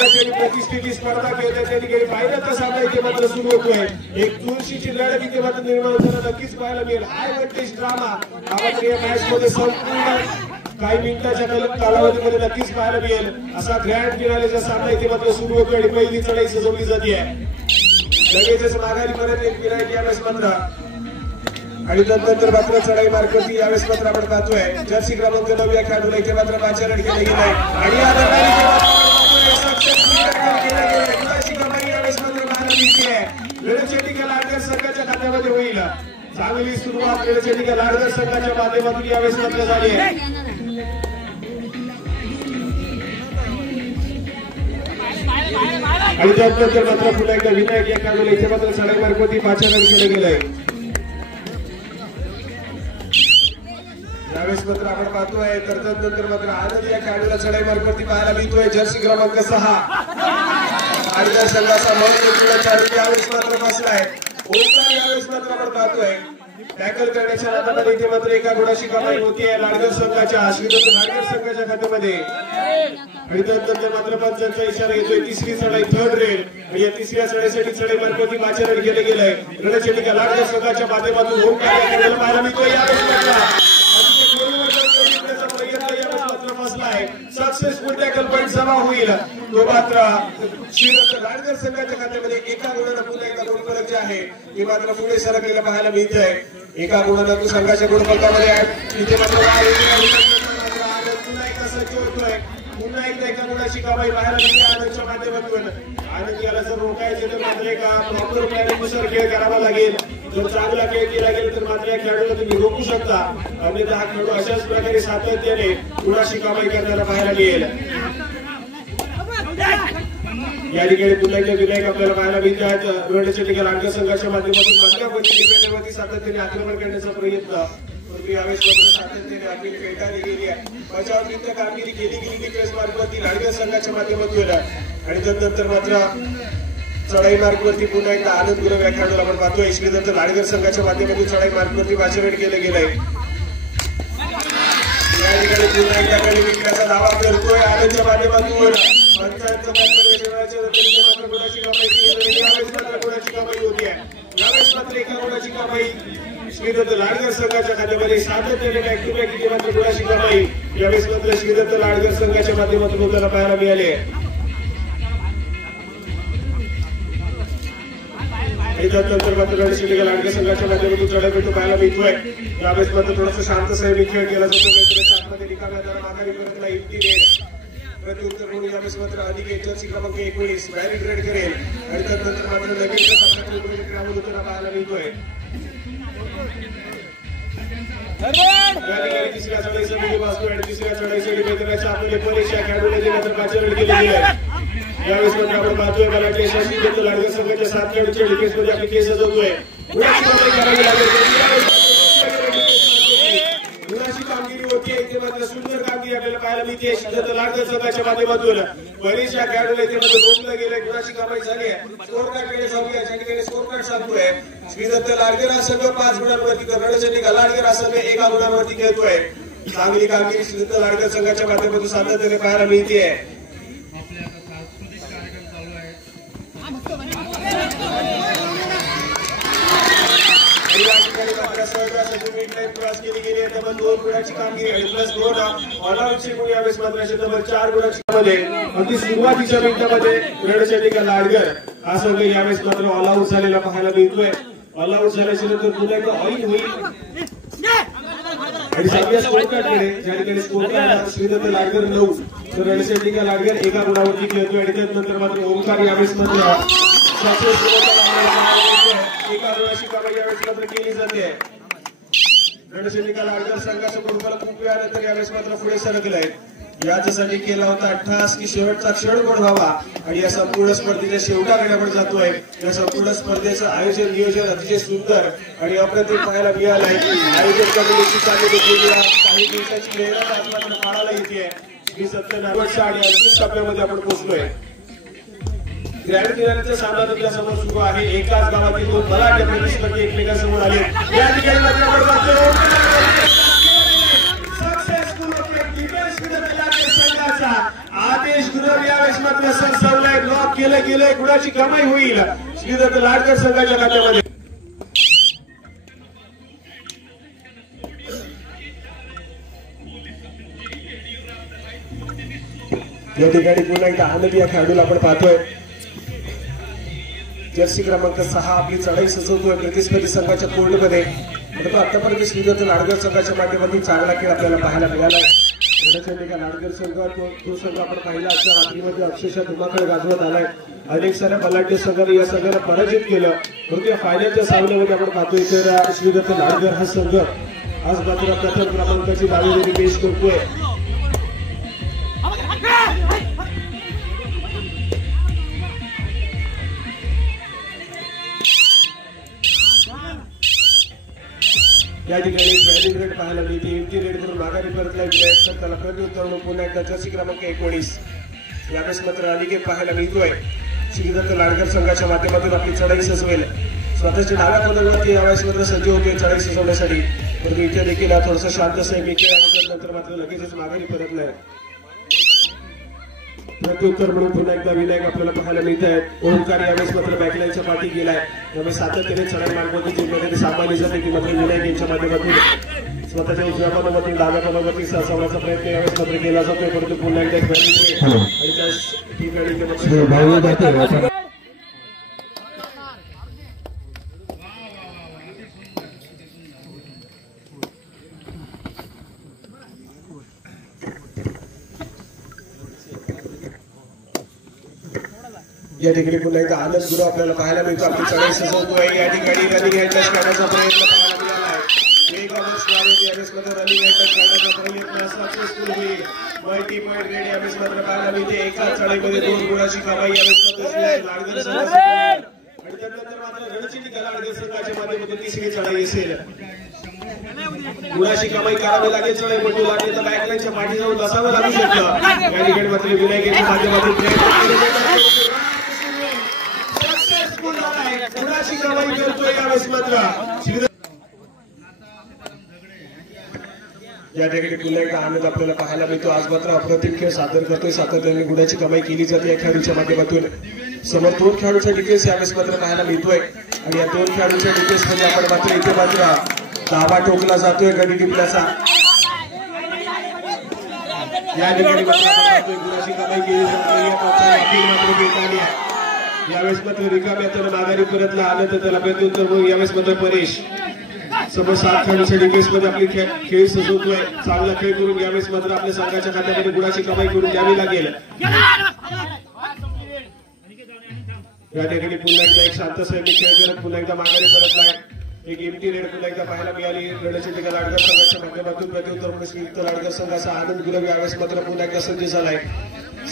प्रतिष्ठेची स्पर्धा खेळतात त्या ठिकाणी फायनलचा सामना इथे मात्र सुरू होतोय. एक चुरशीची लढत इथे मात्र निर्माण होताना नक्कीच पाहायला मिळेल. हाय व्होल्टेज ड्रामा हा मात्र या मॅच मध्ये संपूर्ण काही मिनिटाच्या कालावधीमध्ये नक्कीच पाहायला मिळेल. असा ग्रँड फिनालेचा सामना इथे मात्र सुरू होतोय आणि पहिली चढाई सजवली जाते. लगेचच माघारी परत एक विराट यावेळेस मात्र आणि नंतर मात्र चढाई मार्गावरती यावेळेस मात्र आपण पाहतोय जर्सी क्रमांक 9 या खेळाडूला इथे मात्र पाचारण केलं गेलंय आणि या दरम्यान लढतच्या लाडकर संघाच्या खात्यामध्ये होईल. चांगली सुरुवात लढतच्या लाडकर संघाच्या माध्यमातून यावेळेस मात्र झाली आहे. आणि त्यानंतर मात्र पुन्हा एकदा विनायक या खेळाडूला इथे मात्र चढाई मार्गावरती पाचारण केलं गेलंय. यावेळेस मात्र आपण पाहतोय तर नंतर मात्र आनंद या खेळाडूला चढाई मार्गावरती पाहायला मिळतोय जर्सी क्रमांक 6 आणि त्या संघाचा महत्त्वपूर्ण खेळाडू यावेळेस मात्र बसलाय. ओंकार यावेळेस मात्र आपण पाहतोय टॅकल करण्याच्या नादामध्ये इथे मात्र एका गुणाची कमाई होतीये लाडकर संघाच्या लाडकर संघाच्या खात्यामध्ये. आणि त्यानंतर मात्र पंचांचा इशारा येतोय तिसरी चढाई थर्ड रेड आणि या तिसऱ्या चढाईसाठी चढाई मार्गावरती पाचारण केलं गेलंय. रणचंडिका लाडकर संघाच्या माध्यमातून ओंकार या खेळाडूला पाहायला मिळतोय. यावेळेस मात्र सक्सेसफुल टॅकल पॉईंट जमा होईल. तो मात्र लाडकर संघाच्या खात्यामध्ये एका गुणानं पुन्हा एका गुणफलक जे आहे ते मात्र पुढे सरकलेलं पाहायला मिळतंय. एका गुणानं संघाच्या गुणफलकामध्ये तिथे मात्र पुन्हा एकदा सज्ज होतोय. पुन्हा एकदा एका गुणाची कमाई पाहायला मिळते आनंदच्या माध्यमातून. आनंद याला जर रोखायचे तर मात्र एका प्रॉपर प्लॅनिंगनुसार खेळ करावा लागेल. जर चांगला खेळ केला गेला तर मात्र या खेळाडूला तुम्ही रोखू शकता. अन्यथा हा खेळाडू अशाच प्रकारे सातत्याने गुणाची कमाई करताना पाहायला मिळेल. या ठिकाणी पुन्हा एकदा विनायक आपल्याला पाहायला मिळतात. रणचंडिका लाडकर संघाच्या माध्यमातून मात्र सातत्याने आक्रमण करण्याचा प्रयत्न परंतु यावेळेस मात्र सातत्याने अपील फेटाळली गेली आहे. बचावयुक्त कामगिरी केली गेली क्रॅश मार्गावरती लाडकर संघाच्या माध्यमातून आणि त्यानंतर मात्र चढाई मार्गावरती पुन्हा एकदा आनंद गुरव या खेळाडूला आपण पाहतोय. श्रीदत्त लाडकर संघाच्या माध्यमातून चढाई मार्गावरती पाचारण केलं गेलंय. या ठिकाणी पुन्हा एकदा कडे विक्रमाचा दावा करतोय आनंदच्या माध्यमातून. पंचांचं मात्र गुणाची कमाई केली. यावेळेस मात्र गुणाची कमाई होती आहे. यावेळेस मात्र एका गुणाची कमाई श्रीदत्त लाडकर संघाच्या खात्यामध्ये सातत्याने बॅक टू बॅक इथे मात्र गुणाची कमाई यावेळेस मात्र श्रीदत्त लाडकर संघाच्या माध्यमातून होताना पाहायला मिळाले. त्यानंतर मात्र रणचंडिका लाडकर संघाच्या माध्यमातून चढाई भेटू पाहायला मिळतोय. यावेळेस मात्र थोडासा शांत सैनिक खेळ केला जातो. रिकाम्या जरा माघारी परतला प्रत्युत्तर म्हणून यावेळेस मात्र अधिक जर्सी क्रमांक 19 व्हॅलिड रेड करेल आणि त्यानंतर मात्र लगेच पाहायला मिळतोय. तिसऱ्या चढाईसाठी वाचतोय आणि तिसऱ्या चढाईसाठी मैदानाच्या आपले परेश या खेळाडूने मात्र पाचारण केले गेले. यावेळेस मात्र आपण पाहतोय मला लाडकर संघाच्या 7 खेळाडूच्या डिफेन्समध्ये आपली केस सजवतोय. गुणाची कामगिरी होती इथे मात्र सुंदर कामगिरी आपल्याला पाहायला मिळते. श्रीदत्त लाडकर संघाच्या माध्यमातून परेश या खेळाडूला इथे मात्र रोखलं गेलंय. गुणाची कमाई झाली आहे. स्कोर कार्डकडे जाऊया ज्या ठिकाणी स्कोर कार्ड सांगतोय श्रीदत्त लाडकर हा संघ 5 गुणांवरती तर रणचंडिका लाडकर हा संघ 1 गुणांवरती खेळतोय. चांगली कामगिरी श्रीदत्त लाडकर संघाच्या माध्यमातून सातत्याने पाहायला मिळते. केली गेली आहे. 2 गुणाची कामगिरी आणि प्लस 2 ऑलआउटची गुण यावेळेस मात्र नंबर 4 गुणाची मध्ये अगदी सुरुवातीच्या मिनिटामध्ये रणचंडिका लाडकर हा संघ यावेळेस मात्र ऑलआउट झालेला पाहायला मिळतोय. ऑलआउट झाल्याच्या नंतर पुन्हा एकदा ऑइल होईल आणि सगळ्या स्कोर कार्डकडे ज्या ठिकाणी स्कोर कार्ड श्रीदत्त लाडकर 9 तर रणचंडिका लाडकर 1 गुणावरती खेळतोय आणि त्यानंतर मात्र ओंकार यावेळेस मात्र एका गुणाची कमाई यावेळेस मात्र केली जाते. रणचंडिका लाडकर संघाचं गुणफल खूप वेळानंतर यावेळेस मात्र पुढे सरकलंय. याच्यासाठी केला होता अट्टहास की शेवटचा क्षण गोड व्हावा आणि या संपूर्ण स्पर्धेच्या शेवटाकडे आपण जातोय. या संपूर्ण स्पर्धेचं आयोजन नियोजन अतिशय सुंदर आणि अप्रतिम पाहायला मिळालंय. आयोजन कमिटीची चालू काही दिवसाची मेहनत आज मात्र पाहायला येते. श्री सत्यनारायण आणि अंतिम टप्प्यामध्ये आपण पोहोचलोय. ग्रँड फिनालेचा सामना तुमच्या समोर सुरू आहे. एकाच गावातील 2 बलाढ्य प्रतिस्पर्धी एकमेकांसमोर आले. या ठिकाणी सक्सेसफुल डिफेन्स विरुद्ध संघाचा आदेश गुरव यावेळेस मात्र माफ केलं गेलंय, गुणाची कमाई होईल श्रीदत्त लाडकर संघाच्या खात्यामध्ये. या ठिकाणी पुन्हा एकदा आनंद या खेळाडूला आपण पाहतोय. जर्सी क्रमांक 6 आपली चढाई सजवतोय प्रतिस्पर्धी संघाच्या कोर्टमध्ये. परंतु आतापर्यंत श्रीदत्त लाडकर संघाच्या माध्यमातून चांगला खेळ आपल्याला पाहायला मिळाला. लाडकर संघ तो संघ आपण पाहिला आजच्या रात्रीमध्ये अक्षरशः धुमाकूळ गाजवत आलाय. अनेक साऱ्या बलाढ्य संघाने या संघाला पराजित केलं. परंतु या फायनलच्या सामन्यामध्ये आपण पाहतोय तर श्रीदत्त लाडकर हा संघ आज मात्र प्रथम क्रमांकाची दावेदारी पेश करतोय. या ठिकाणी पहिली रेड पाहायला मिळते. एमटी रेड करून माघारी परतला तर त्याला प्रत्युत्तर पुन्हा एकदा जर्सी क्रमांक 19 यावेळेस मात्र अलिकेत पाहायला मिळतोय. श्रीदत्त लाडकर संघाच्या माध्यमातून आपली चढाई सजवेल. स्वतःच्या डाव्या पदावरती यावेळेस मात्र सज्ज होते चढाई सजवण्यासाठी. परंतु इथे देखील थोडंसं शांत सैनिक आणि नंतर मात्र लगेचच माघारी परतलाय. प्रत्युत्तर म्हणून पुन्हा एकदा विनायक आपल्याला पाहायला मिळत आहेत. ओंकार यावेळेस मात्र बॅकलाईनच्या पाठी गेलाय. त्यामुळे सातत्याने चढाई मार्गावरती जिंकण्यासाठी सामान्य जाते की मात्र विनायक यांच्या माध्यमातून स्वतःच्या उजव्या पदावरती डाव्या पदावरती साचवण्याचा प्रयत्न यावेळेस मात्र केला जातोय. परंतु पुन्हा एकदा आणि त्याच ठिकाणी या ठिकाणी पुन्हा एकदा आनंद गुरु आपल्याला पाहायला मिळतो. आपली चढाई सजवतोय. या ठिकाणी रनिंग हँडटच करण्याचा प्रयत्न पाहायला मिळाला आहे. एक ओव्हर स्वागत यावेळेस मात्र रनिंग हँडटच करण्याचा प्रयत्न सक्सेसफुल होईल. मल्टी पॉईंट रेड यावेळेस मात्र पाहायला मिळते. एकाच चढाईमध्ये 2 गुणाची कमाई यावेळेस लाडकर संघाची आणि त्यानंतर मात्र रणचिंडी लाडकर संघाच्या माध्यमातून तिसरी चढाई असेल. गुणाची कमाई करावी लागेल. चढाई मोठी लागेल तर बॅकलाईनच्या पाठी जाऊन बसावं लागू शकतं. या ठिकाणी मात्र विनायक यांच्या माध्यमातून प्रयत्न केले. गुणाची कमाई करतोय यावेळेस मात्र या ठिकाणी पुन्हा एकदा आनंद आपल्याला पाहायला मिळतो. आज मात्र अप्रतिम खेळ सादर करतोय. सातत्याने गुणाची कमाई केली जाते या खेळाडूच्या माध्यमातून. समोर 2 खेळाडूचा डिटेल्स यावेळेस मात्र पाहायला मिळतोय आणि या 2 खेळाडूच्या डिटेल्स मध्ये आपण मात्र इथे मात्र दावा टोकला जातोय गडी टिपल्याचा. या ठिकाणी गुणाची कमाई केली जाते. यावेळेस मात्र रिकाम्या त्याला माघारी परतला आलं तर त्याला प्रत्युत्तर म्हणून यावेळेस मात्र परेश समोर 7 खेळाडूच्या डिटेल्स मध्ये आपली खेळ सजवतोय. चांगला खेळ करून यावेळेस मात्र आपल्या संघाच्या खात्यामध्ये गुणाची कमाई करून द्यावी लागेल. या ठिकाणी पुन्हा एकदा एक शांत सैनिक खेळ करत पुन्हा एकदा माघारी परतलाय. एक एमटी रेड पुन्हा एकदा पाहायला मिळाली. रणचिंडी लाडकर संघाच्या माध्यमातून प्रत्युत्तर म्हणून श्रीदत्त लाडकर संघाचा आनंद गुलाब यावेळेस मात्र पुन्हा एकदा सज्ज झालाय.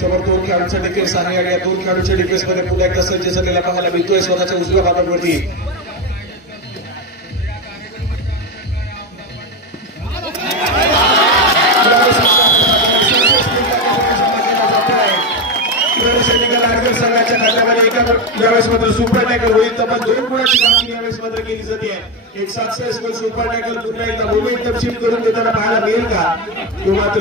समोर 2 खेळाडूंचा डिफेन्स आहे आणि या 2 खेळाडूंच्या डिफेन्स मध्ये पुन्हा एकदा सज्ज झालेला पाहायला मिळतोय स्वतःच्या उजव्या भागावरती. लाडकर संघाच्या खात्यामध्ये एका यावेळेस मात्र सुपर टॅकल होईल. तब्बल 2 गुणाची कामगिरी यावेळेस मात्र केली जाते. एक सक्सेसफुल सुपर टॅकल पुन्हा एकदा मोमेंटम शिफ्ट करून देताना पाहायला मिळेल का तो मात्र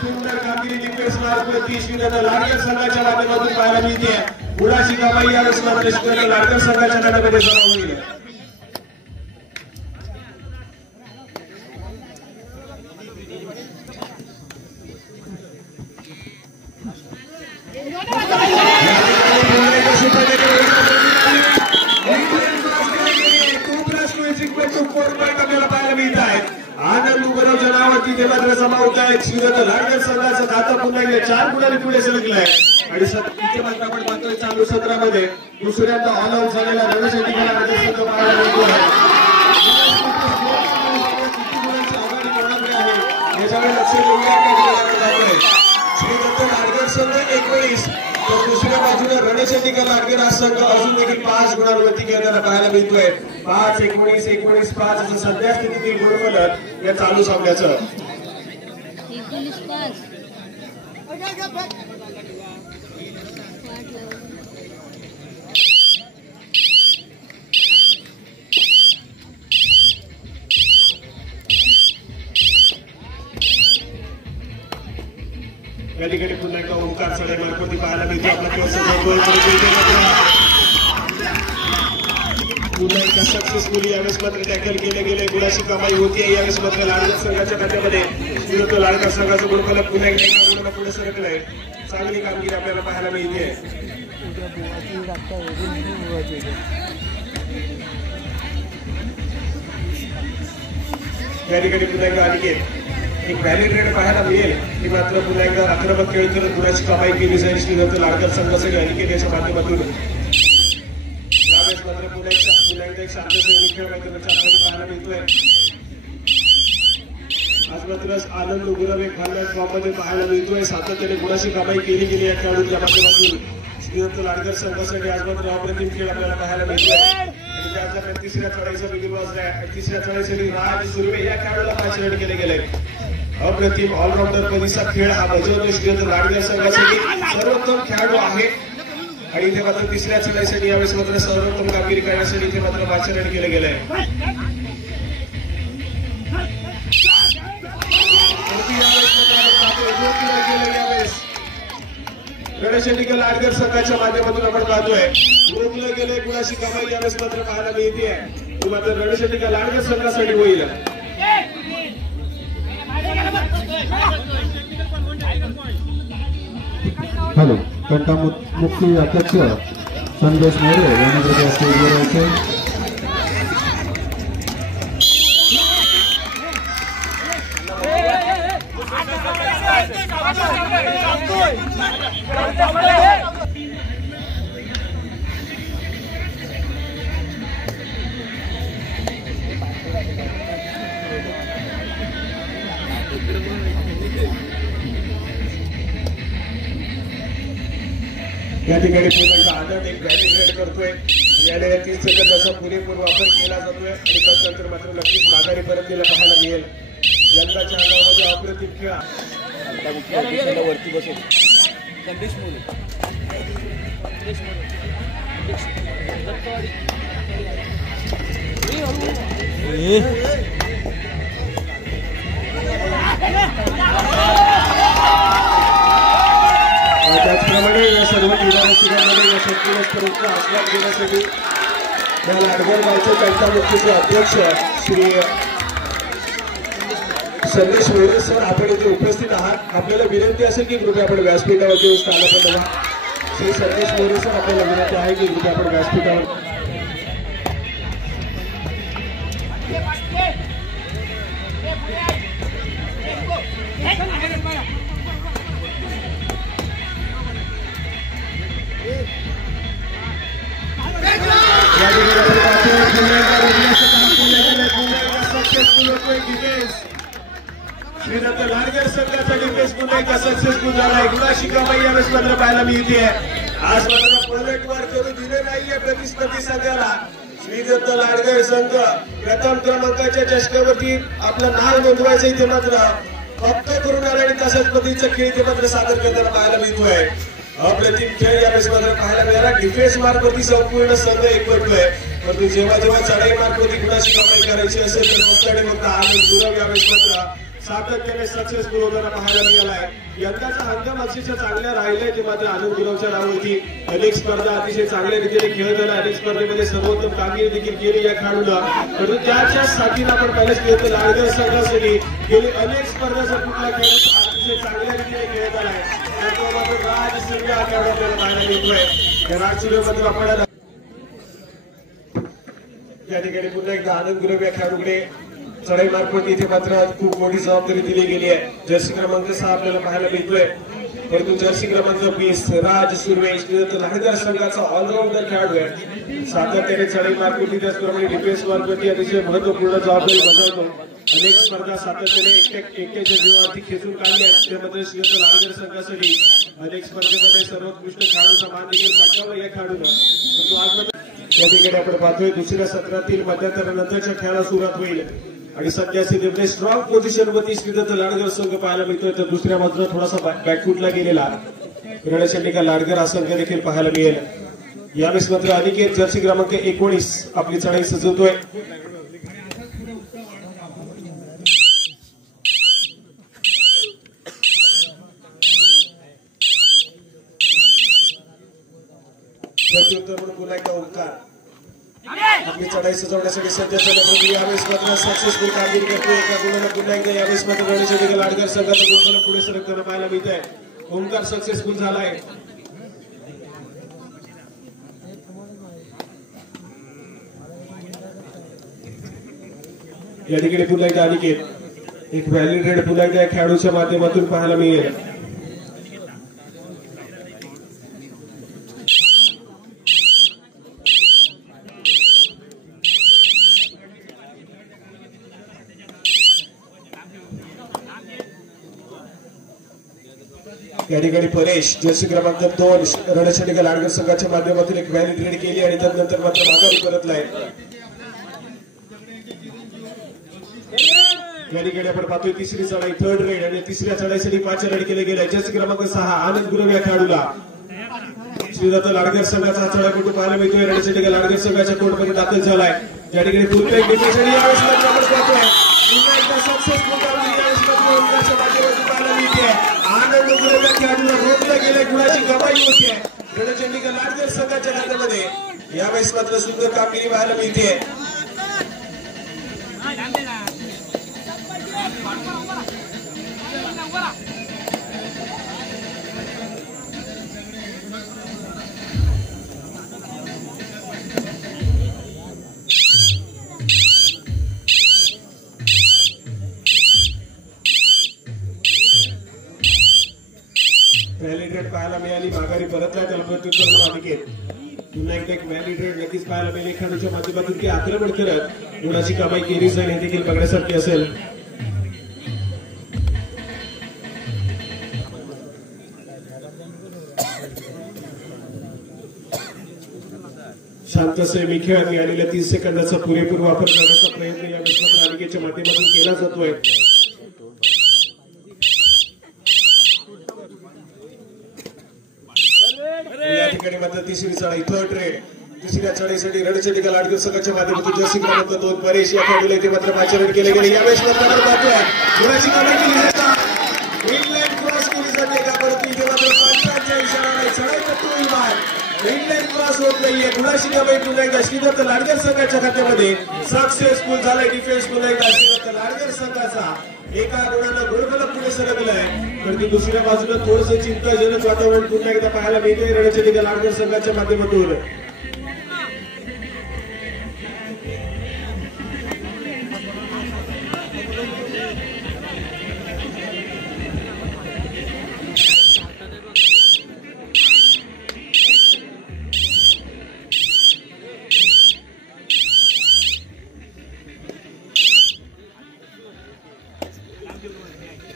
सुंदर कामगिरी डिफेन्स मार्कवरती श्रीदत्त लाडकर संघाच्या माध्यमातून पाहायला मिळते. गुणाची कमाई यावेळेस मात्र श्रीदत्त लाडकर संघाच्या खात्यामध्ये जमा होईल. आपल्याला पाहायला मिळत आहे. आनंद उगरावच्या नावावरती ते मात्र जमा होत आहेत. श्रीदत्त लाडकर संघाचं खातं पुन्हा एकदा 4 गुणांनी पुढे सरकलंय आणि इथे मात्र आपण पाहतोय चालू सत्रामध्ये दुसऱ्यांदा ऑल आउट झालेला रणशेट्टी संघ पाहायला मिळतो आहे. याच्याकडे लक्ष देऊया. श्रीदत्त लाडकर संघ 19 तर दुसऱ्या बाजूला रणशेट्टी लाडकर हा संघ अजून देखील 5 गुणांवरती खेळताना पाहायला मिळतोय. 5 19 19 5 असं सध्या स्थितीतील गुणफलक या चालू सामन्याचं. या ठिकाणी पुन्हा एकदा ओंकार चढाई मार्फत पाहायला मिळतो आपला पुन्हा एकदा सक्सेसफुली यावेळेस मात्र टॅकल केले गेले गुणाची कमाई होती यावेळेस मात्र लाडकर संघाच्या खात्यामध्ये विरुद्ध लाडकर संघाचा गुणफलक पुन्हा एकदा पुढे सरकलाय चांगली कामगिरी आपल्याला पाहायला मिळते या ठिकाणी पुन्हा एकदा अनिकेत एक व्हॅलिड रेट पाहायला मिळेल की मात्र पुन्हा एकदा आक्रमक खेळ करत गुणाची कमाई केली जाईल श्रीदत्त लाडकर संघासाठी अनिकेत याच्या माध्यमातून यावेळेस मात्र पुन्हा एकदा एक शांत सैनिक खेळ मैदानाच्या पाहायला मिळतोय आज मात्र आनंद गुरव एक भांडण फॉर्ममध्ये पाहायला मिळतोय सातत्याने गुणाची कमाई केली गेली या खेळाडूच्या माध्यमातून श्रीदत्त लाडकर संघासाठी आज मात्र अप्रतिम खेळ आपल्याला पाहायला मिळतोय आणि त्याच तिसऱ्या चढाईचा बिगिन वाजलाय तिसऱ्या चढाईसाठी राज सुर्वे या खेळाडूला पाचारण केले गेले अप्रतिम ऑलराऊंडर पदीचा खेळ हा बजावतो श्रीदत्त लाडकर संघासाठी सर्वोत्तम खेळाडू आहे आणि इथे मात्र तिसऱ्या चढाईसाठी यावेळेस मात्र सर्वोत्तम कामगिरी करण्यासाठी इथे मात्र पाचारण केले गेलंय गणेश लाडकर संघाच्या माध्यमातून आपण पाहतोय रोखलं गेलंय गुणाची कमाई यावेळेस मात्र पाहायला मिळते ती मात्र गणेश लाडकर संघासाठी होईल हॅलो कंटा मुक्ती अध्यक्ष संदेश मोरे यांनी स्टेजवर या ठिकाणी पूर्ण आनंद एक व्हॅलिड करतोय याने 30 सेकंद असा पुरेपूर वापर केला जातोय आणि त्यानंतर मात्र नक्कीच माघारी परतलेला पाहायला मिळेल यंदाच्या हंगामामध्ये अप्रतिम खेळ वरती बसून संदेश मोरे त्याचप्रमाणे या सर्व क्रीडा रसिकांमध्ये या संपूर्ण स्पर्धेचा आस्वाद घेण्यासाठी या लाडघर गावचे कंटामुक्तीचे अध्यक्ष श्री संदेश मोरे सर आपण इथे उपस्थित आहात आपल्याला विनंती असेल की कृपया आपण व्यासपीठावरती स्थान पण श्री संदेश मोरे सर आपल्याला विनंती आहे की कृपया आपण व्यासपीठावर श्रीदत्त लाडकर संघाचा डिफेन्स पुन्हा एकदा सक्सेसफुल झाला गुणाची कमाई यावेळेस मात्र पाहायला मिळते आज मात्र पलटवार करू दिले नाहीये प्रतिस्पर्धी संघाला श्रीदत्त लाडकर संघ प्रथम क्रमांकाच्या चषकावरती आपलं नाव नोंदवायचं इथे मात्र फक्त करून आला आणि तशाच पद्धतीचा खेळ इथे मात्र सादर करताना पाहायला मिळतोय अप्रतिम खेळ यावेळेस मात्र पाहायला मिळाला डिफेन्स मार्फती संपूर्ण संघ एकवटतोय परंतु जेव्हा जेव्हा चढाई मार्फती गुणाची कमाई करायची असेल तर फक्त आनंद गुरव यावेळेस मात्र सातत्याने सक्सेसफुल होताना पाहायला मिळालाय यंदाचा हंगाम अतिशय चांगला राहिलाय ते मात्र आनंद गुरवच्या नावावरती अनेक स्पर्धा अतिशय चांगल्या रीतीने खेळ झाला अनेक स्पर्धेमध्ये सर्वोत्तम कामगिरी देखील केली या खेळाडूला परंतु त्याच्याच साथीने आपण पहिलेच खेळतो लाडकर संघासाठी गेली अनेक स्पर्धाचा कुठला खेळ अतिशय चांगल्या रीतीने खेळत आलाय तो मात्र राज सुर्वे हा खेळाडू आपल्याला पाहायला मिळतोय राज सुर्वे मात्र आपण या ठिकाणी पुन्हा एकदा आनंद गुरव या खेळाडूकडे चढाई मार्फत इथे मात्र खूप मोठी जबाबदारी दिली गेली आहे जर्सी क्रमांक 6 आपल्याला पाहायला मिळतोय परंतु जर्सी क्रमांक 20 राज सुर्वे श्रीदत्त लाडकर संघाचा ऑलराऊंडर खेळाडू आहे सातत्याने चढाई मार्फत त्याचप्रमाणे डिफेन्स मार्फत अतिशय महत्वपूर्ण जबाबदारी बजावतो अनेक स्पर्धा सातत्याने एकट्याच्या जीवावरती खेचून काढल्या त्यामध्ये श्रीदत्त लाडकर संघासाठी अनेक स्पर्धेमध्ये सर्वोत्कृष्ट खेळाडूचा मान देखील पटकावला या खेळाडूनं परंतु आज या ठिकाणी आपण पाहतोय दुसऱ्या सत्रातील मध्यंतरानंतरच्या खेळाला सुरुवात होईल आणि सध्या स्थितीमध्ये स्ट्रॉंग पोझिशन वरती श्रीदत्त लाडकर संघ पाहायला मिळतोय तर दुसऱ्या बाजूला थोडासा बॅकफुटला गेलेला रणशंडिका लाडकर हा संघ देखील पाहायला मिळेल यावेळेस मात्र अनिकेत जर्सी क्रमांक 19 आपली चढाई सजवतोय प्रत्युत्तर म्हणून पुन्हा एकदा ओंकार आपली चढाई सजवण्यासाठी सज्ज झाल्याप्रती यावेळेस मात्र सक्सेसफुल कामगिरी करतो. एका गुणाला पुन्हा एकदा यावेळेस मात्र रणजित लाडकर संघाचा गुणफलक पुढे सरकताना पाहायला मिळत आहे. ओंकार सक्सेसफुल झालाय. या ठिकाणी पुन्हा एकदा अनिकेत एक व्हॅलिड रेड पुन्हा एकदा खेळाडूच्या माध्यमातून पाहायला मिळेल. या ठिकाणी परेश जर्सी क्रमांक 2 रणशेंडीकर लाडकर संघाच्या माध्यमातून एक व्हॅलिड रेड केली आणि त्यानंतर मात्र माघारी परतलाय. या ठिकाणी आपण पाहतोय तिसरी चढाई थर्ड रेड आणि तिसऱ्या चढाईसाठी 5 रेड केले गेले. जर्सी क्रमांक 6 आनंद गुरव या खेळाडूला श्रीदत्त लाडकर संघाचा हा चढाईपटू पाहायला मिळतोय. रणशेंडीकर लाडकर संघाच्या कोर्टमध्ये दाखल झालाय. या ठिकाणी फुलबॅक घेण्यासाठी यावेळेस पुन्हा एकदा सक्सेसफुल पाहायला मिळते. आनंद गुरव या खेळाडूला रोखलं गेलंय. गुणाची कमाई होती आहे रणशेंडीकर लाडकर संघाच्या खात्यामध्ये. यावेळेस मात्र सुंदर कामगिरी पाहायला मिळते. व्हॅलिड रेड पाहायला मिळाली. माघारी परतला. त्याला प्रत्युत्तर म्हणून अनिकेत पुन्हा एकदा एक व्हॅलिड रेड नक्कीच पाहायला मिळेल. खेळाडूच्या माध्यमातून ती आक्रमण करत गुणाची कमाई केली जाईल हे देखील बघण्यासारखी असेल. शांत सेमी खेळाडू आलेल्या 30 सेकंदाचा पुरेपूर वापर करण्याचा प्रयत्न या विश्वास अनिकेतच्या माध्यमातून केला जातोय. या ठिकाणी मात्र तिसरी चढाई थर्ड रेड तिसऱ्या चढाईसाठी रणशेंडीकर लाडकर संघाच्या माध्यमातून जर्सी क्रमांक 2 परेश या खेळाडूला इथे मात्र 5 रेड केले गेले. यावेळेस गुणाची कमाई केली जाते. इनलाईन क्रॉस केली जाते का परंतु इथे मात्र 5च्या इशारा चढाई करतो. इनलाईन क्रॉस होत नाहीये. गुणाची कमाई पुन्हा एकदा श्रीदत्त लाडकर संघाच्या खात्यामध्ये सक्सेसफुल झालाय. डिफेन्स पुन्हा एकदा श्रीदत्त लाडकर संघाचा एका गुणानं गुणफलक पुढे सरकलाय. तर ती दुसऱ्या बाजूला थोडंसं चिंताजनक वातावरण पुन्हा एकदा पाहायला मिळते रणशेंडीकर लाडकर संघाच्या माध्यमातून.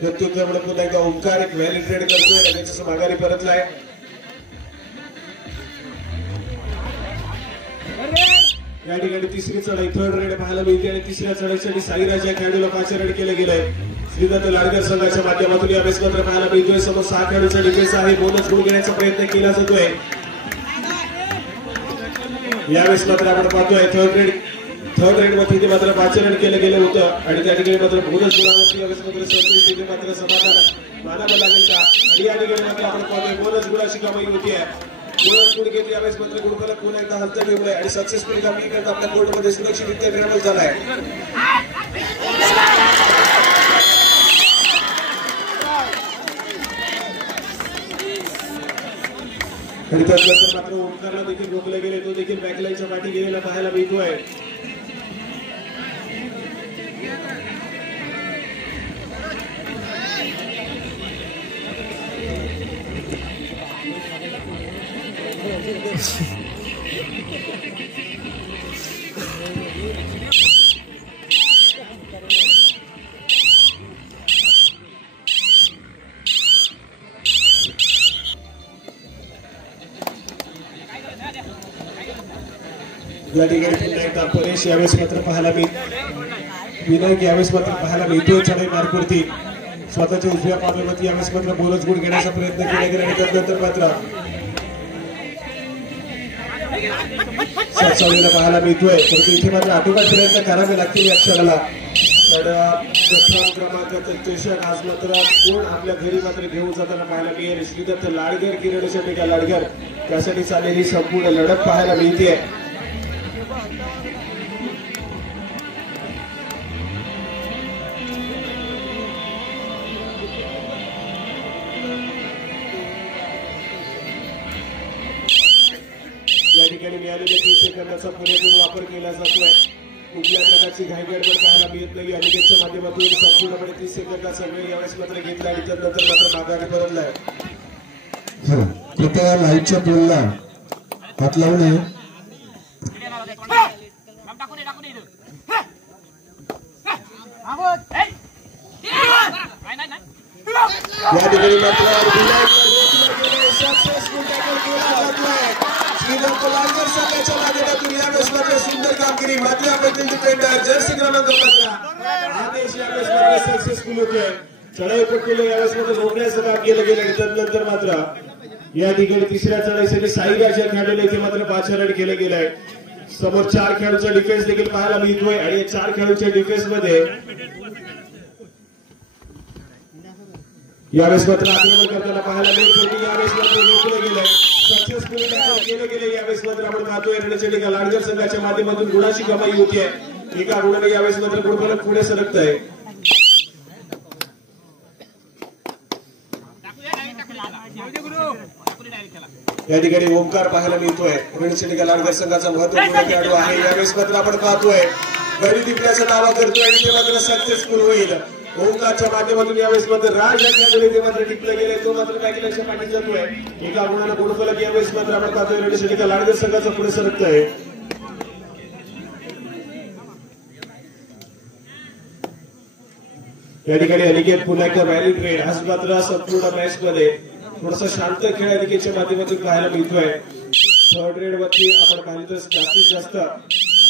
प्रत्युत्तर म्हणून पुन्हा एकदा ओंकार एक व्हॅलिड रेड करतोय. लगेच माघारी परतलाय. या ठिकाणी तिसरी चढाई थर्ड रेड पाहायला मिळते आणि तिसऱ्या चढाईसाठी साईराज या खेळाडूला 5 रेड केले गेले. श्रीदत्त लाडकर संघाच्या माध्यमातून यावेळेस मात्र पाहायला मिळतोय. समोर 6 खेळाडूचा डिफेन्स आहे. बोनस गुण घेण्याचा प्रयत्न केला जातोय. यावेळेस मात्र आपण पाहतोय थर्ड रेड मध्ये इथे मात्र 5 रन केलं गेलं होतं आणि त्या ठिकाणी मात्र बोनस गुणावरती यावेळेस मात्र संतोष तिथे मात्र समाधान मानावं लागेल का. आणि या ठिकाणी मात्र आपण पाहतोय बोनस गुणाची कमाई होती आहे. बोनस गुण घेत यावेळेस मात्र गुणफलक पुन्हा एकदा हलतं ठेवलंय आणि सक्सेसफुल कामगिरी करत आपल्या कोर्टमध्ये सुरक्षितरित्या ट्रॅव्हल झालाय. आणि त्यानंतर मात्र ओंकारला देखील रोखले गेले. तो देखील बॅकलाईनच्या पाठी गेलेला पाहायला मिळतोय. या ठिकाणी पुन्हा एकदा परेश यावेळेस मात्र पाहायला विनायक यावेळेस मात्र पाहायला मिळतोय. चढाई मार्गवरती स्वतःच्या उजव्या पावलावरती यावेळेस मात्र बोनस गुण घेण्याचा प्रयत्न केला गेला आणि त्यानंतर मात्र पाहायला मिळतोय. परंतु इथे मात्र आटोकाट प्रयत्न करावे लागतील या क्षणाला. प्रथम क्रमांकाचं स्टेशन आज मात्र कोण आपल्या घरी मात्र घेऊन जाताना पाहायला मिळेल. श्रीदत्त लाडगर किरण शर्मिका लाडगर त्यासाठी चाललेली संपूर्ण लढत पाहायला मिळते. या ठिकाणी मिळालेल्या 30 सेकंदाचा पुरेपूर वापर केला जातोय. कुठल्या प्रकारची घाई गडबड पाहायला मिळत नाही. अनिकेतच्या माध्यमातून संपूर्णपणे 30 सेकंदाचा वेळ यावेळेस मात्र घेतला आणि त्यानंतर मात्र माघारी परतलाय. कृपया लाईटच्या पोलला हात लावू नये. या ठिकाणी मात्र सक्सेसफुल टॅकल केला जातोय. श्रीदत्त लाडगर संघाच्या माध्यमातून यावेळेस मात्र सुंदर कामगिरी. मधल्याबद्दल डिफेंडर जर्सी क्रमांक 15 आदेश यावेळेस मात्र सक्सेसफुल होतोय. चढाईपट्टीला यावेळेस मात्र रोखण्याचं काम केलं गेलं आणि त्यानंतर मात्र या ठिकाणी तिसऱ्या चढाईसाठी साईराज या खेळाडूला इथे मात्र पाचारण केलं गेलंय. समोर 4 खेळाडूचा डिफेन्स देखील पाहायला मिळतोय आणि या 4 खेळाडूच्या डिफेन्स मध्ये यावेळेस मात्र आक्रमण करताना पाहायला मिळतोय. यावेळेस मात्र रोखलं गेलंय. सक्सेसफुली टॅकल केलं गेलं. यावेळेस मात्र आपण पाहतोय रणचंडिका लाडगर संघाच्या माध्यमातून गुणाची कमाई होतीये. एका गुणाने यावेळेस मात्र गुणफलक पुढे सरकत आहे. या ठिकाणी ओंकार पाहायला मिळतोय. रणचंडिका लाडगर संघाचा महत्वपूर्ण खेळाडू आहे. यावेळेस मात्र आपण पाहतोय गडी टिपण्याचा दावा करतोय आणि ते मात्र सक्सेसफुल होईल. ओंकारच्या माध्यमातून यावेळेस मात्र राज या खेळाडूने ते मात्र टिपलं गेले. तो मात्र बॅकलॅशच्या पाठी जातोय. एका गुणाला गुणफलक यावेळेस मात्र आपण पाहतोय रणचंडिका लाडगर संघाचा पुढे सरकत आहे. या ठिकाणी अनिकेत पुन्हा एकदा व्हॅलिड रेड. आज मात्र संपूर्ण मॅच मध्ये थोडासा शांत खेळ अनिकेतच्या माध्यमातून पाहायला मिळतोय. थर्ड रेड वरती आपण पाहिलं तर जास्तीत जास्त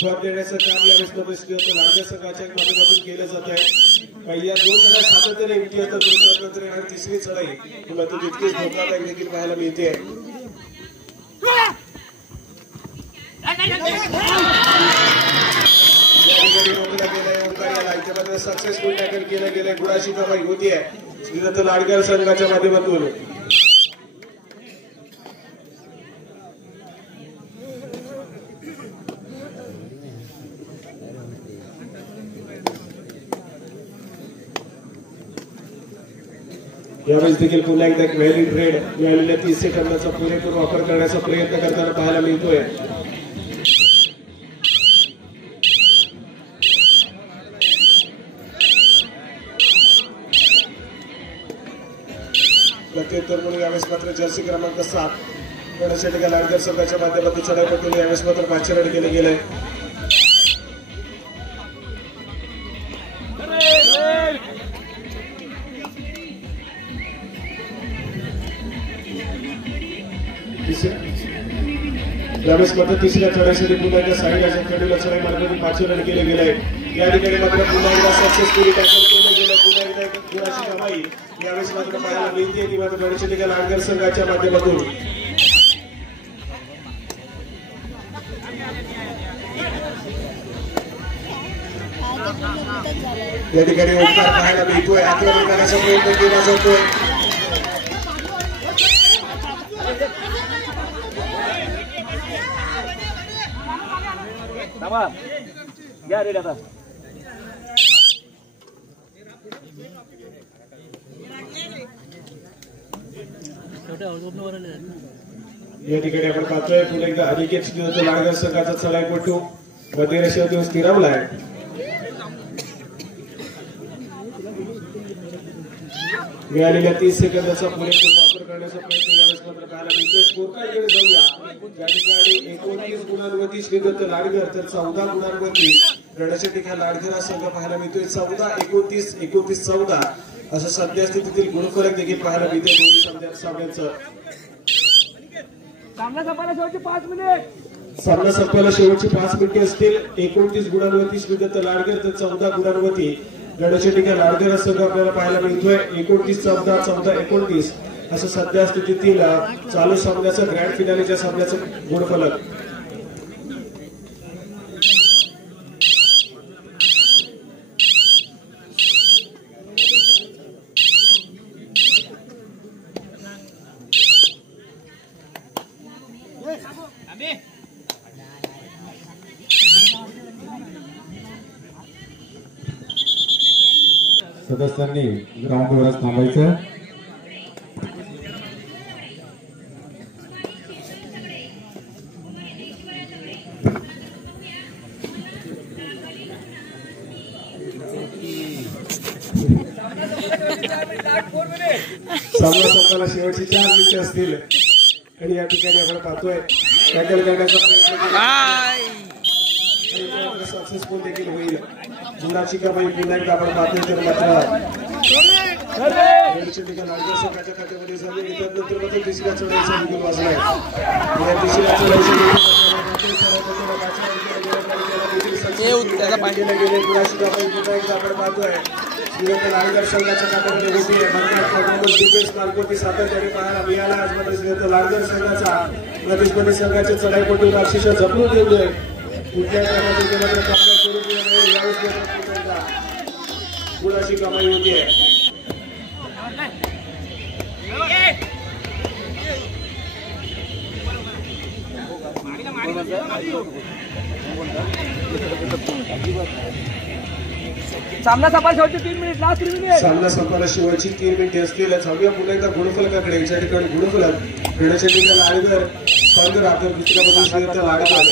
भर देण्याचं काम यावेळेस मात्र लाडगर संघाच्या माध्यमातून केलं जात आहे. पहिल्या 2 चढाई सातत्याने इम्तियाज नंतर येणार तिसरी चढाई मात्र तितकीच धोकादायक देखील पाहायला मिळते. सक्सेसफुल टॅकल केलं गेलंय. गुणाची कमाई होतीये श्रीदत्त लाडगर संघाच्या माध्यमातून. यावेळेस देखील पुन्हा एकदा एक व्हॅलिड रेड मिळालेल्या 30 सेकंदाचा पुरेपूर वापर करण्याचा प्रयत्न करताना पाहायला मिळतोय. प्रत्युत्तर म्हणून यावेळेस मात्र जर्सी क्रमांक 7 रणचंडिका लाडगर संघाच्या माध्यमातून चढाईपट्टीला यावेळेस मात्र पाचारण केलं गेलंय. यावेळेस मात्र तिसऱ्या चढाईसाठी पुन्हा एकदा साईराज या खेळाडूला चढाई मार्गातून पाचारण केलं गेलंय. या ठिकाणी मात्र पुन्हा एकदा सक्सेसफुली टॅकल केलं गेलं. पुन्हा एकदा गुणाची कमाई यावेळेस मात्र पाहायला मिळते. ती मात्र रणचंडिका लाडगर संघाच्या माध्यमातून. या ठिकाणी ओंकार पाहायला मिळतोय. आक्रमण करण्याचा प्रयत्न केला जातोय. या रेड आता या ठिकाणी आपण पाहतोय पुन्हा एकदा अनिकेत श्रीदत्त लाडगर संघाचा चढाईपटू मध्ये रेषेवर स्थिरावलाय. मिळालेल्या 30 सेकंदाचा पुरेपूर वापर करण्याचा प्रयत्न यावेळेस मात्र पाहायला मिळतोय. स्कोर कार्डकडे जाऊया. या ठिकाणी 29 गुणांवरती श्रीदत्त लाडगर तर 14 गुणांवरती रणचंडिका लाडगर हा संघ पाहायला मिळतोय. 14-29, 29-14 असं सध्या स्थितीतील गुणफलक देखील पाहायला मिळते दोन्ही सामन्यांचं. सामना संपायला शेवटचे 5 मिनिट. सामना संपायला शेवटची 5 मिनिटे असतील. 29 गुणांवरती श्रीदत्त लाडगर तर 14 गुणांवरती रणचंडिका लाडगर संघ आपल्याला पाहायला मिळतोय. 29-14, 14-29 असं सध्या स्थितीतील चालू सामन्याचं ग्रँड फिनालेच्या सामन्याचं गुणफलक. सदस्यांनी ग्राउंडवरच थांबायचं. सामना संपायला शेवटची 4 मिनिटे असतील आणि या ठिकाणी आपण पाहतोय टॅकल करण्याचा प्रयत्न सक्सेसफुल देखील होईल. जुनाची कमाई पुन्हा एकदा आपण पाहतोय तर मात्र संघाच्या खात्यामध्ये झाली. त्यानंतर मात्र तिसऱ्या चढाईचा विकेट वाजलाय. या तिसऱ्या चढाईचा आपण पाहतोय लाडगर संघाच्या खात्यामध्ये होती. डिफेन्स मार्कोटी सातत्याने पाहायला मिळाला. आज मात्र लाडगर संघाचा प्रतिस्पर्धी संघाच्या चढाईपटून अक्षरशः जपणूक ठेवतोय. कुठल्याच प्रकारचे मात्र कमला करू नये यावेळेस गुणाची कमाई होतीये. सामना संपायला शेवटचे 3 मिनिट. Last 3 minute. सामना संपायला शेवटची 3 मिनिटे असतील. जाऊया पुन्हा एकदा गुणफलकाकडे. याच्या ठिकाणी गुणफलक खेळण्याच्या ठिकाणी लाडगर 15 तर दुसऱ्या बाजूला लाडगर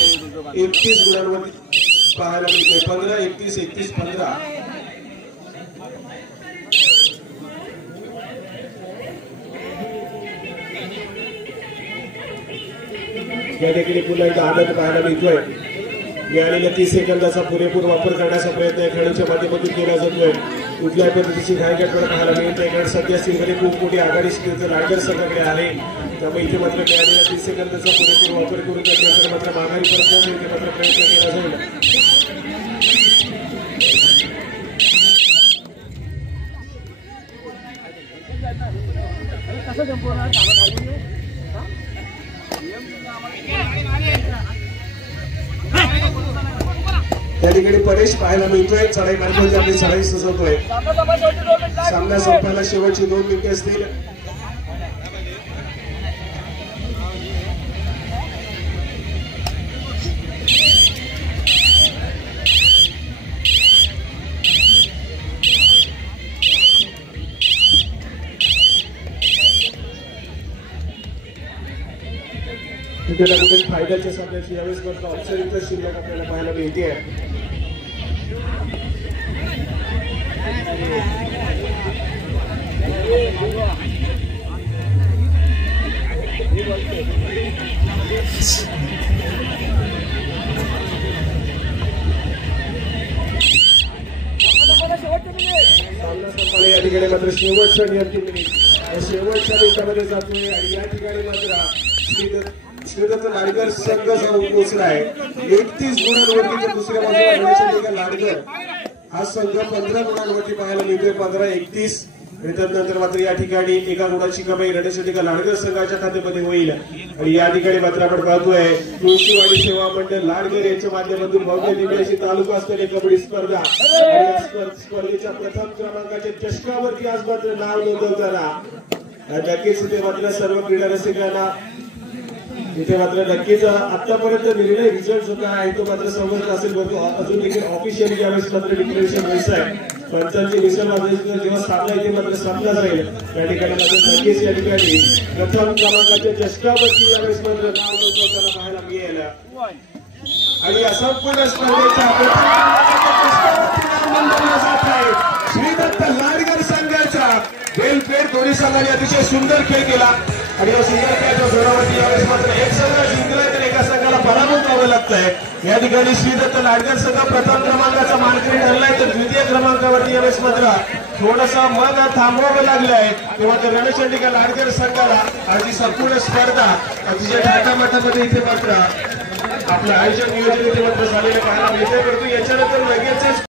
31 गुणांवरती पाहायला मिळते. 15 31 31 15. या देखील पुन्हा एकदा आनंद पाहायला मिळतोय. मिळालेल्या 30 सेकंदाचा पुरेपूर वापर करण्याचा प्रयत्न खेळाडूच्या माध्यमातून केला जातोय. कुठल्याही पद्धतीची घाईघाट पाहायला मिळते. कारण सध्या सिंहने खूप मोठी आघाडी लाडगर संघाकडे आहे. त्यामुळे इथे मात्र मिळालेल्या 30 सेकंदाचा पुरेपूर वापर करून त्यानंतर मात्र माघारी परतण्याचा इथे मात्र प्रयत्न केला जाईल. कसं संपवणार त्या ठिकाणी परेश पाहायला मिळतोय. चढाई मार्गावरती आपली चढाई सजवतोय. सामना संपायला शेवटची 2 मिनिटे असतील. कुठे ना कुठे फायद्याच्या सामन्याची यावेळेस मात्र औपचारिकता शिल्लक आपल्याला पाहायला मिळते. या ठिकाणी मात्र शेवटच्या नियम शेवटच्या दिवसामध्ये जातोय आणि या ठिकाणी मात्र श्रीदत्त लाडगर संघ पोहोचलाय 31 गुणांवरती. तर दुसऱ्या बाजूला लाडगर हा संघ 15 गुणांवरती पाहायला मिळतोय. 15-31. त्यानंतर मात्र या ठिकाणी 1 गुणाची कमाई रणशेटिका लाडगर संघाच्या खात्यामध्ये होईल. आणि या ठिकाणी मात्र आपण पाहतोय तुळशीवाडी सेवा मंडळ लाडगर यांच्या माध्यमातून भव्य दिव्याची तालुकास्तरीय कबड्डी स्पर्धा आणि या स्पर्धेच्या प्रथम क्रमांकाच्या चषकावरती आज मात्र नाव नोंदवताना नक्कीच इथे मात्र सर्व क्रीडा रसिकांना इथे मात्र नक्कीच आतापर्यंत निर्णय रिझल्ट जो काय आहे तो मात्र समजत असेल. अजून देखील ऑफिशियली ज्यावेळेस मात्र डिक्लेरेशन व्हायचं आहे. पंचांची विसर्ग जेव्हा सामना इथे मात्र संपला जाईल त्या ठिकाणी मात्र नक्कीच या ठिकाणी प्रथम क्रमांकाच्या चषकावरती यावेळेस मात्र नाव नोंदवताना पाहायला मिळेल. आणि असंपूर्ण स्पर्धेच्या श्रीदत्त लाडगर संघाचा वेलफेअर दोन्ही संघाने अतिशय सुंदर खेळ केला आणि या सुंदर खेळाच्या जोरावरती यावेळेस मात्र एक संघ जिंकलाय तर एका संघाला पराभूत करावं लागतंय. या ठिकाणी श्रीदत्त लाडगर संघ प्रथम क्रमांकाचा मानकरी ठरलाय तर द्वितीय क्रमांकावरती यावेळेस मात्र थोडासा मग थांबवावं लागलंय. तेव्हा तर रणशेटिका लाडगर संघाला आजची संपूर्ण स्पर्धा अतिशय थाटामाटामध्ये इथे मात्र आपलं आयोजन नियोजन इथे मात्र झालेलं पाहायला मिळतंय. परंतु याच्यानंतर लगेच